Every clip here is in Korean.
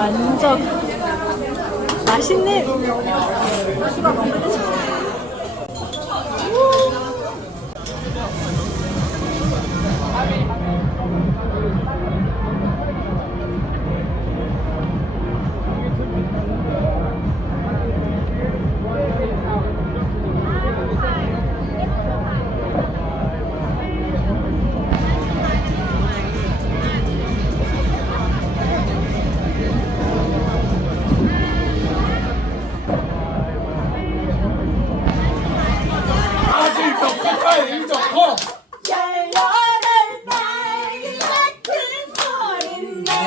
완전 만족... 맛있는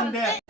come yeah. back.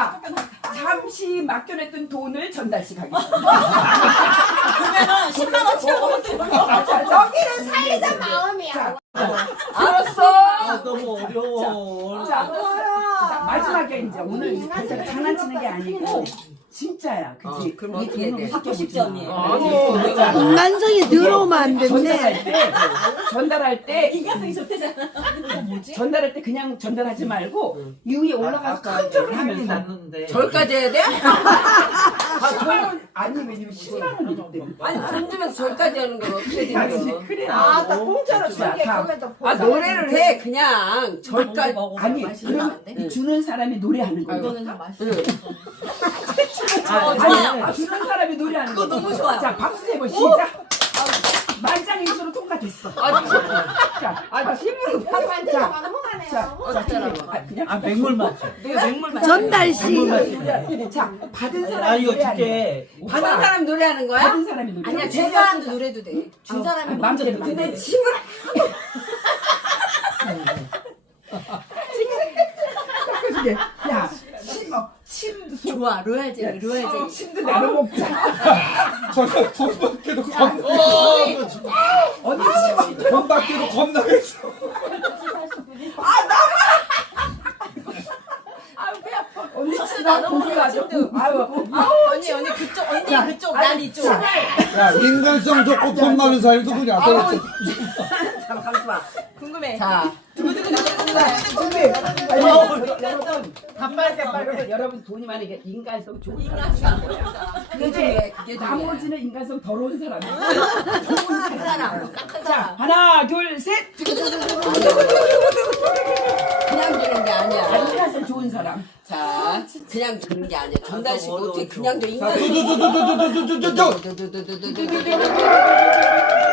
자, 잠시 맡겨냈던 돈을 전달식 하겠니다 그러면 10만 원치가 여기는 사회자 마음이야. 자, 아, 알았어. 알았어. 아, 너무 어려워. 자, 자, 아, 마지막에 이제 오늘 벌써 응, 장난치는 게 아니고 진짜야 그치? 아, 그럼 어떻게 해야 돼? 받고 싶지 언니 만성이 늘어오면 안되네 전달할 때 이가성이 좋대잖아 전달할 때 아, 그냥 전달하지 말고 응. 아, 이 음. 위에 올라가서 큰 절을 하면서 절까지 해야 돼? 아, 왜냐면 10만 원이던데. 아니 돈 아, 주면 아, 절까지 아, 하는 거 어떻게 아, 되는 거야? 그래. 아나 공짜로 주게 는 거기다 아, 나, 아, 나. 나. 아, 나 자, 아, 아 노래를 해 그냥 절까지 먹어. 아니 그 주는 사람이 노래하는 아, 거야. 이거는 좀 맛있어. 잘 아, 잘. 아니, 아, 아니, 좋아요. 주는 사람. 사람이 노래하는 거. 그거 너무 좋아. 자 박수 세고 시작. 만장일수로 통과됐어. 아, 아, 아, 자, 어, 아, 신문을 파산했잖아. 아, 맹물 아, 맞죠? 전달 씨. 맞아. 맞아. 자, 받은 사람이 아, 이거 줄게. 받은 오, 사람 오빠. 노래하는 거야? 받은 사람 노래. 아니야, 준 사람도 하신다. 노래도 돼. 응? 준 사람이 노래. 아, 근데 신문 야, 신, 어, 신. 좋아, 로얄제이, 로얄제이. 신도 내가 먹자. 저, 저, 저, 저, 저, 겁나겠어. 아, 나가! 아, 아, 아유, 배아 언니, 나 너무 가져. 아유, 아유, 언니, 언니, 그쪽, 언니, 야. 그쪽, 아니, 난 이쪽. 야, 인간성 좋고 돈 많은 사람도 그냥. 아유, 잠깐만. 궁금해. 자, 여러분 단발 색발 여러분 돈이 많이 인간성 좋은 인간성 그게 그게 나머지는 인간성 더러운 사람이야. 좋은 사람이야. 그 사람 좋은 하나 둘셋 oh, 그냥 주는 게 아니야 인간성 좋은 사람 자 그냥 주는 게 아니야 전달식 노트 그냥 줘 인간성